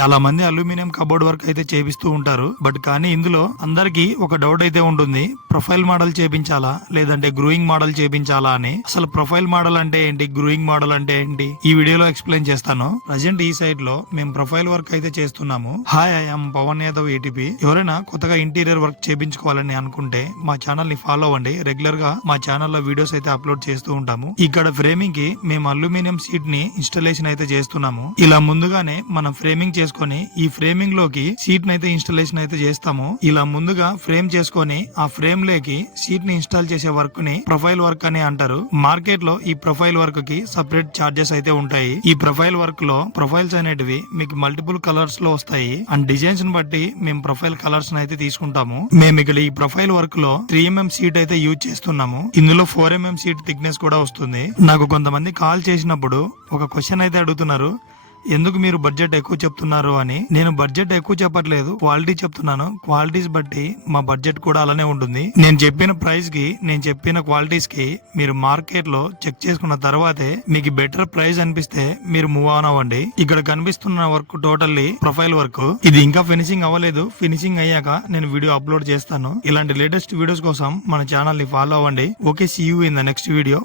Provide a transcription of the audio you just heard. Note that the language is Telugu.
చాలా మంది అల్యూమినియం కబోర్డ్ వర్క్ అయితే చేపిస్తూ ఉంటారు. బట్ కానీ ఇందులో అందరికి ఒక డౌట్ అయితే ఉంటుంది, ప్రొఫైల్ మోడల్ చేపించాలా లేదంటే గ్రూయింగ్ మోడల్ చేపించాలా అని. అసలు ప్రొఫైల్ మోడల్ అంటే ఏంటి, గ్రూయింగ్ మోడల్ అంటే ఏంటి, ఈ వీడియోలో ఎక్స్ప్లెయిన్ చేస్తాను. ప్రజెంట్ ఈ సైట్ లో మేము ప్రొఫైల్ వర్క్ అయితే చేస్తున్నాము. Hi, I'm Pavan Yadav ATP. ఎవరైనా కొత్తగా ఇంటీరియర్ వర్క్ చేపించుకోవాలని అనుకుంటే మా ఛానల్ ని ఫాలో అవ్వండి. రెగ్యులర్ గా మా ఛానల్ లో వీడియోస్ అయితే అప్లోడ్ చేస్తూ ఉంటాము. ఇక్కడ ఫ్రేమింగ్ కి మేము అల్యూమినియం షీట్ ని ఇన్స్టాలేషన్ అయితే చేస్తున్నాము. ఇలా ముందుగానే మనం ఫ్రేమింగ్ చేసుకొని ఈ ఫ్రేమింగ్ లోకి షీట్ ని అయితే ఇన్స్టాలేషన్ అయితే చేస్తాము. ఇలా ముందుగా ఫ్రేమ్ చేసుకొని ఆ ఫ్రేమ్ లోకి షీట్ ని ఇన్స్టాల్ చేసే వర్క్ ని ప్రొఫైల్ వర్క్ అని అంటారు. మార్కెట్ లో ఈ ప్రొఫైల్ వర్క్ కి సపరేట్ చార్జెస్ అయితే ఉంటాయి. ఈ ప్రొఫైల్ వర్క్ లో ప్రొఫైల్స్ అనేటివి మీకు మల్టిపుల్ కలర్స్ లో వస్తాయి. అండ్ డిజైన్స్ ని బట్టి మేము ప్రొఫైల్ కలర్స్ అయితే తీసుకుంటాము. మేము ఇక్కడ ఈ ప్రొఫైల్ వర్క్ లో 3mm షీట్ అయితే యూజ్ చేస్తున్నాము. ఇందులో 4mm షీట్ థిక్నెస్ కూడా వస్తుంది. నాకు కొంతమంది కాల్ చేసినప్పుడు ఒక క్వశ్చన్ అయితే అడుగుతున్నారు, ఎందుకు మీరు బడ్జెట్ ఎక్కువ చెప్తున్నారు అని. నేను బడ్జెట్ ఎక్కువ చెప్పట్లేదు, క్వాలిటీ చెప్తున్నాను. క్వాలిటీస్ బట్టి మా బడ్జెట్ కూడా అలానే ఉంటుంది. నేను చెప్పిన ప్రైస్ కి, నేను చెప్పిన క్వాలిటీస్ కి మీరు మార్కెట్ లో చెక్ చేసుకున్న తర్వాతే మీకు బెటర్ ప్రైస్ అనిపిస్తే మీరు మూవ్ ఆన్ అవ్వండి. ఇక్కడ కనిపిస్తున్న వర్క్ టోటల్లీ ప్రొఫైల్ వర్క్. ఇది ఇంకా ఫినిషింగ్ అవ్వలేదు. ఫినిషింగ్ అయ్యాక నేను వీడియో అప్లోడ్ చేస్తాను. ఇలాంటి లేటెస్ట్ వీడియోస్ కోసం మన ఛానల్ ని ఫాలో అవ్వండి. Okay, see you in the next video.